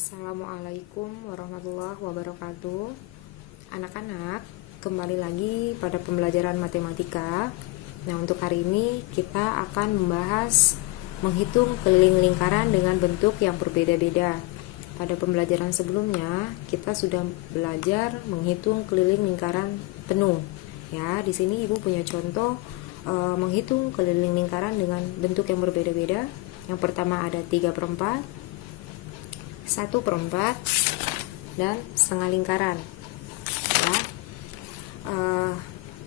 Assalamualaikum warahmatullahi wabarakatuh. Anak-anak, kembali lagi pada pembelajaran matematika. Nah, untuk hari ini kita akan membahas menghitung keliling lingkaran dengan bentuk yang berbeda-beda. Pada pembelajaran sebelumnya, kita sudah belajar menghitung keliling lingkaran penuh. Ya, di sini Ibu punya contoh menghitung keliling lingkaran dengan bentuk yang berbeda-beda. Yang pertama ada 3/4, 1/4, dan setengah lingkaran. Ya,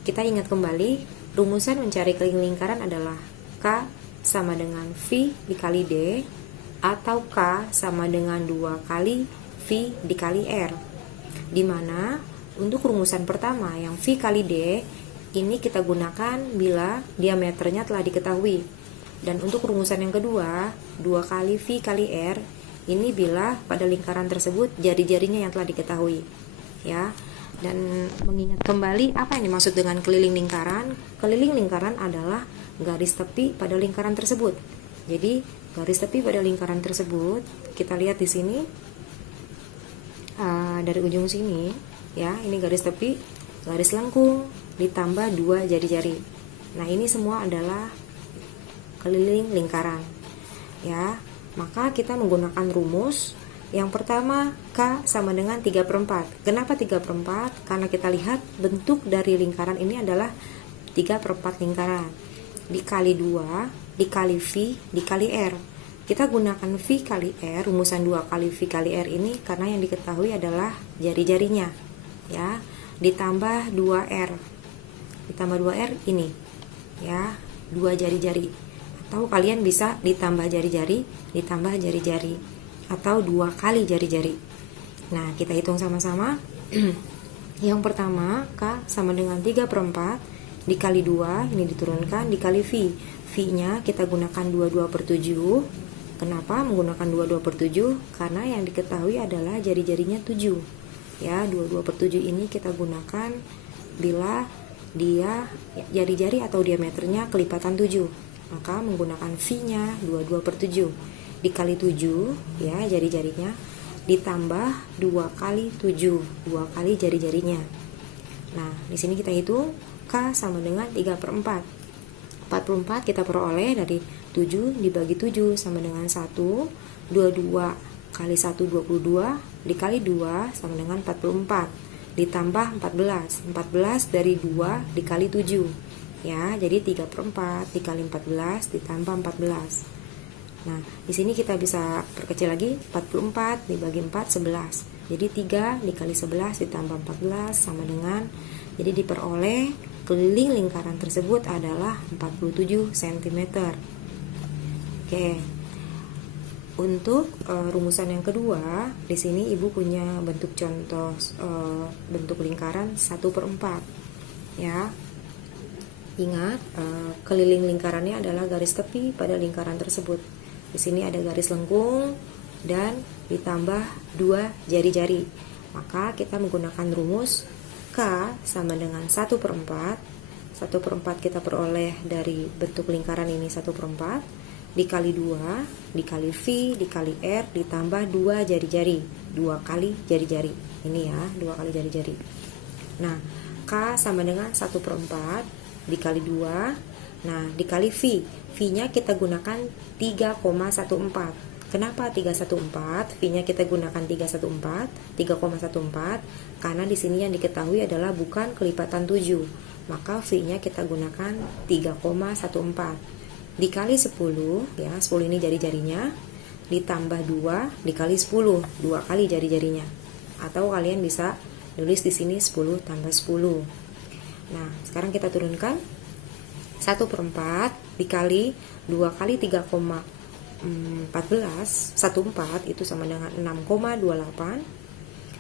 kita ingat kembali, rumusan mencari keliling lingkaran adalah K sama dengan V dikali D, atau K sama dengan 2 kali V dikali R. Dimana untuk rumusan pertama yang V kali D, ini kita gunakan bila diameternya telah diketahui. Dan untuk rumusan yang kedua, 2 kali V kali R, ini bila pada lingkaran tersebut jari-jarinya yang telah diketahui. Ya. Dan mengingat kembali apa yang dimaksud dengan keliling lingkaran? Keliling lingkaran adalah garis tepi pada lingkaran tersebut. Jadi, garis tepi pada lingkaran tersebut kita lihat di sini dari ujung sini, ya, ini garis tepi, garis lengkung ditambah 2 jari-jari. Nah, ini semua adalah keliling lingkaran. Ya, maka kita menggunakan rumus yang pertama, K sama dengan 3/4. Kenapa 3/4? Karena kita lihat bentuk dari lingkaran ini adalah 3/4 lingkaran. Dikali 2, dikali V, dikali R. Kita gunakan V kali R, rumusan 2 kali V kali R ini karena yang diketahui adalah jari-jarinya. Ya, ditambah 2R. Ditambah 2R ini. Ya, 2 jari-jari. Atau kalian bisa ditambah jari-jari, ditambah jari-jari, atau 2 kali jari-jari. Nah, kita hitung sama-sama. Yang pertama, K sama dengan 3/4 dikali 2, ini diturunkan, dikali V. V-nya kita gunakan 22/7. Kenapa menggunakan 22/7? Karena yang diketahui adalah jari-jarinya 7. Ya, 22/7 ini kita gunakan bila dia jari-jari atau diameternya kelipatan 7. Maka menggunakan V-nya 22/7 dikali 7, ya, jari-jarinya, ditambah 2 kali 7, 2 kali jari-jarinya. Nah, di sini kita hitung K sama dengan 3/4. 4/4 kita peroleh dari 7 dibagi 7 sama dengan 1. 22 kali 1 22, dikali 2 sama dengan 44, ditambah 14. 14 dari 2 dikali 7. Ya, jadi 3/4 dikali 14 ditambah 14. Nah, di sini kita bisa perkecil lagi, 44 dibagi 4 11. Jadi 3 dikali 11 ditambah 14 sama dengan, jadi diperoleh keliling lingkaran tersebut adalah 47 cm. Oke. Untuk rumusan yang kedua, di sini Ibu punya bentuk contoh bentuk lingkaran 1/4. Ya. Ingat, keliling lingkarannya adalah garis tepi pada lingkaran tersebut. Di sini ada garis lengkung dan ditambah 2 jari-jari. Maka kita menggunakan rumus K sama dengan 1/4. 1/4 kita peroleh dari bentuk lingkaran ini 1/4 dikali 2, dikali V, dikali R, ditambah 2 jari-jari. 2 kali jari-jari. Ini ya, 2 kali jari-jari. Nah, K sama dengan 1/4 dikali 2, nah dikali V. V-nya kita gunakan 3,14. Kenapa 3,14? V-nya kita gunakan 3,14, karena di sini yang diketahui adalah bukan kelipatan 7. Maka V-nya kita gunakan 3,14. Dikali 10, ya, 10 ini jari-jarinya, ditambah 2 dikali 10, 2 kali jari-jarinya. Atau kalian bisa tulis di sini 10 tambah 10. Nah, sekarang kita turunkan 1/4 dikali 2 kali 3,14, 1/4 itu sama dengan 6,28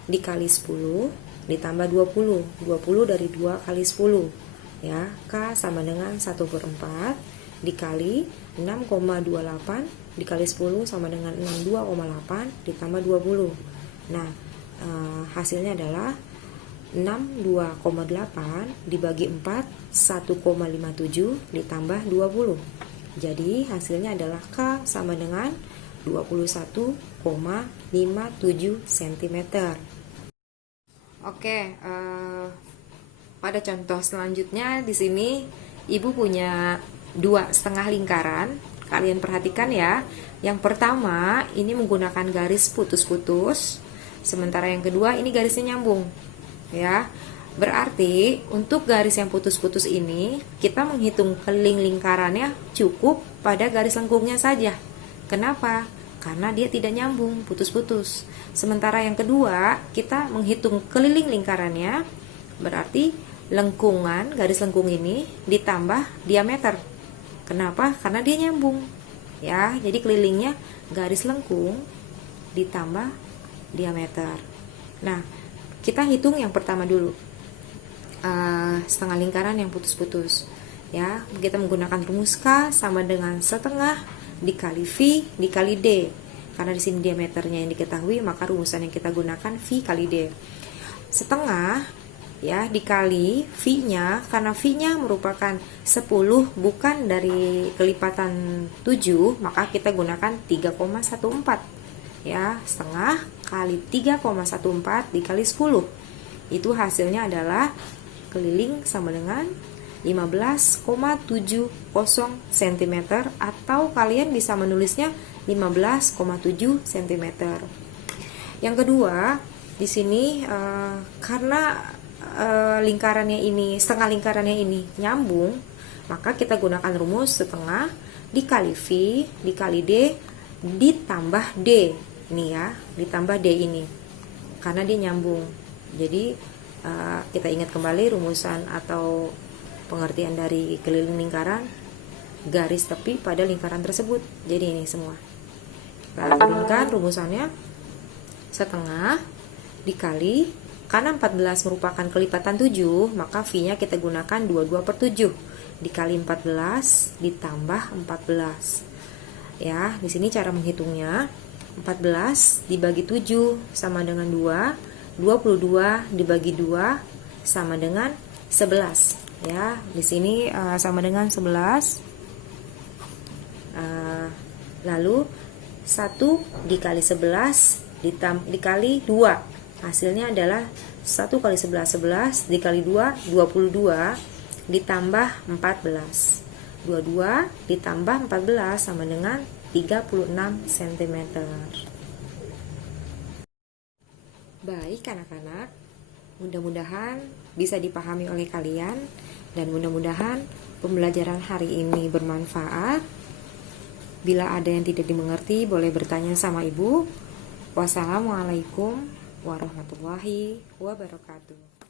dikali 10 ditambah 20. 20 dari 2 kali 10. Ya, K sama dengan 1/4 dikali 6,28 dikali 10 sama dengan 62,8 ditambah 20. Nah, hasilnya adalah 62,8 dibagi 4, 1,57 ditambah 20. Jadi hasilnya adalah K sama dengan 21,57 cm. Oke, pada contoh selanjutnya di sini Ibu punya 2,5 lingkaran. Kalian perhatikan ya. Yang pertama ini menggunakan garis putus-putus, sementara yang kedua ini garisnya nyambung. Ya. Berarti untuk garis yang putus-putus ini kita menghitung keliling lingkarannya cukup pada garis lengkungnya saja. Kenapa? Karena dia tidak nyambung, putus-putus. Sementara yang kedua kita menghitung keliling lingkarannya, berarti lengkungan garis lengkung ini ditambah diameter. Kenapa? Karena dia nyambung. Ya, jadi kelilingnya garis lengkung ditambah diameter. Nah, kita hitung yang pertama dulu. Setengah lingkaran yang putus-putus. Ya, kita menggunakan rumus K sama dengan setengah dikali V dikali D. Karena di sini diameternya yang diketahui, maka rumusan yang kita gunakan V kali D. Setengah ya dikali V-nya, karena V-nya merupakan 10 bukan dari kelipatan 7, maka kita gunakan 3,14. Ya, setengah kali 3,14 dikali 10. Itu hasilnya adalah keliling sama dengan 15,70 cm, atau kalian bisa menulisnya 15,7 cm. Yang kedua, di sini karena lingkarannya ini, setengah lingkarannya ini nyambung, maka kita gunakan rumus setengah dikali V dikali D ditambah D. Ini ya, ditambah D ini. Karena dia nyambung. Jadi kita ingat kembali rumusan atau pengertian dari keliling lingkaran, garis tepi pada lingkaran tersebut. Jadi ini semua. Kita turunkan rumusannya, setengah dikali, karena 14 merupakan kelipatan 7, maka V-nya kita gunakan 22/7 dikali 14 ditambah 14. Ya, di sini cara menghitungnya 14 dibagi 7 sama dengan 2, 22 dibagi 2 sama dengan 11. Ya, di sini sama dengan 11. Lalu 1 dikali 11 dikali 2. Hasilnya adalah 1 kali 11, 11 dikali 2, 22 ditambah 14. 22 ditambah 14 sama dengan 36 cm. Baik anak-anak, mudah-mudahan bisa dipahami oleh kalian, dan mudah-mudahan pembelajaran hari ini bermanfaat. Bila ada yang tidak dimengerti, boleh bertanya sama Ibu. Wassalamualaikum warahmatullahi wabarakatuh.